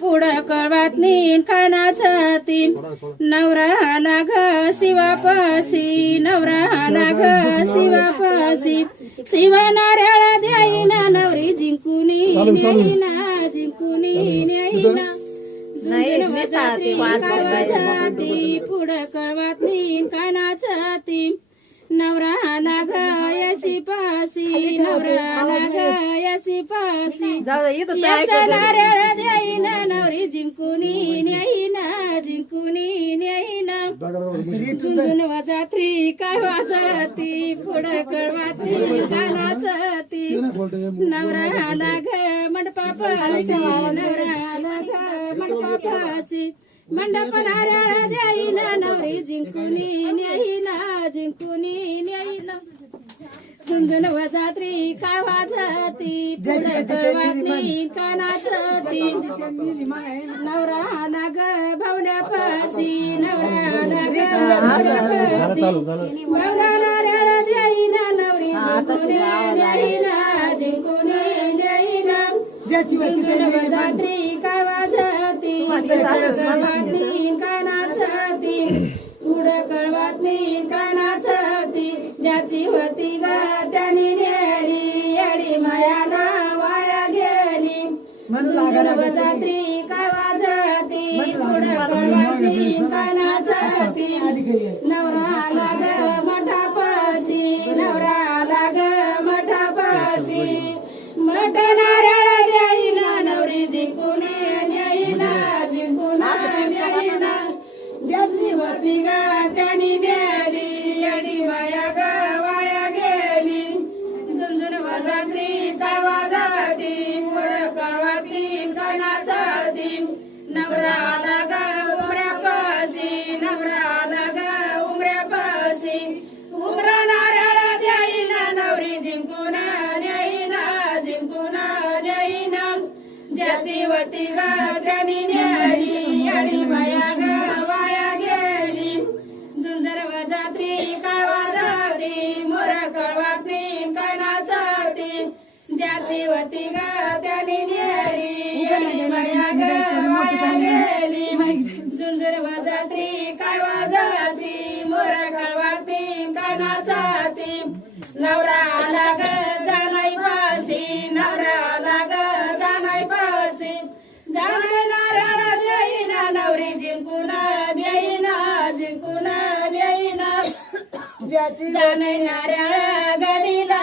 पुढं कळवात नीन कानाचती नवरा आला ग शिवापाशी नवरा आला ग शिवापाशी शिवा नारळ द्याईना नवरी जिंकुनी न्यायीना जिंकुनी न्यायीना जाती पुढं कळवात नीन कानाचती नवरा आला ग याची पाशी नवरा आला ग याची पाशी नारळ द्याईना नवरी जिंकुनी न्यायीना जिंकुनी न्यायीना झुंझुन वाजात्री काय वाजती पुढं कळवाती कानाचती नवरा आला ग मंडपापाची नवरा आला ग मंडपापाची मंडप नारळ द्याईना नवरी जिंकुनी न्यायीना जिंकुनी न्यायीना झुंझुन वाजात्री काय वाजती पुढं कळवाती कानाचती नवरा आला ग भावल्यापाशी नवरा आला ग भावला नारळ द्याईना नवरी जिंकुनी न्यायीना जिंकुनी न्यायीना झुंझुन वाजात्री काय वाजती कानाचती पुढं कळवाती कानाचती ज्याची होती ग त्याने नेली येडी मायाला वाया गेली झुंझुन वाजात्री काय वाजती पुढं कळवाती कानाचती नवरा आला ग मठापाशी नवरा आला ग मठापाशी मठ नारळ द्याईना नवरी जिंकुनी न्यायीना जिंकुना न्यायीना ज्याची होती ग त्यानी नेली येडी माया ग वाया गेली झुंझुन वाजात्री काय वाजती पुढं कळवाती कानाचती नवरा आला ग उमऱ्यापाशी नवरा आला ग उमऱ्यापाशी उमरा नारळ द्याईना नवरी जिंकुना न्यायीना जिंकुना न्यायीना ज्याची होती ग त्यानी नेली येडी माया ग वाया गेली झुंझुन वाजात्री काय वाजती मोर कळवाती कानाचती ज्याची होती ग त्यानी नेली येडी माया ग वाया गेली झुंझुन वाजात्री काय वाजती मोर कळवाती कानाचती नवरा आला ग जानाई पाशी नवरा आला ग जानाई पाशी जानाई नारळ द्याईना नवरी जिंकुना न्यायीना जिंकुना न्यायीना जानाई नारळ गलीला